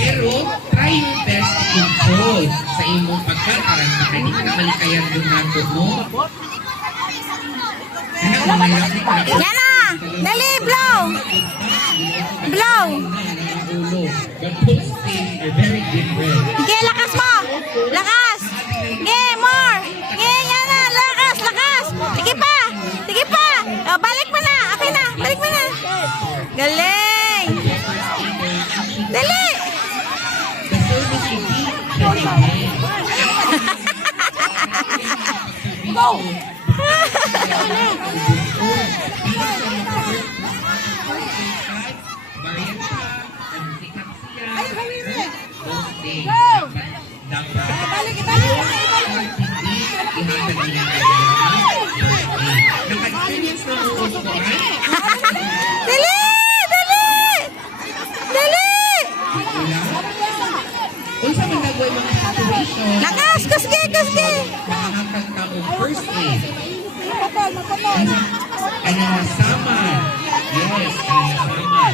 Pero, try your best to control sa imong pagkakaroon na hindi ka malikayan yung nato, no? Yan na! Dali, blow! Blow! But those things are very different. Sige, lakas mo! Lakas! Sige, more! Sige, yan na! Lakas, lakas! Sige pa! Sige pa! O, balik mo na! Okay na! Balik mo na! Galing! Dali! The service should be Go! Naka-experience na ako ko ay? Dali! Dali! Dali! Kung sa mga nagawin mga situation, Lakas! Kuski! Kuski! makakanta o first aid. Ano nasaman? Yes, ano nasaman.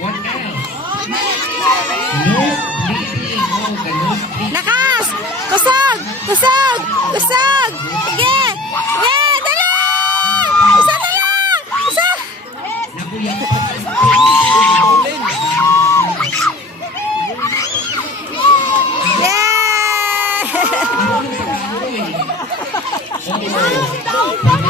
What else? Nose bleeding. Oh, the nose bleeding. Lakas! Kusog! Kusog! Kusog! Sige! Sige! Dali! Isa na lang! Isa! Nabuyak pa. Yeah! Ano sa kahoy? Oh,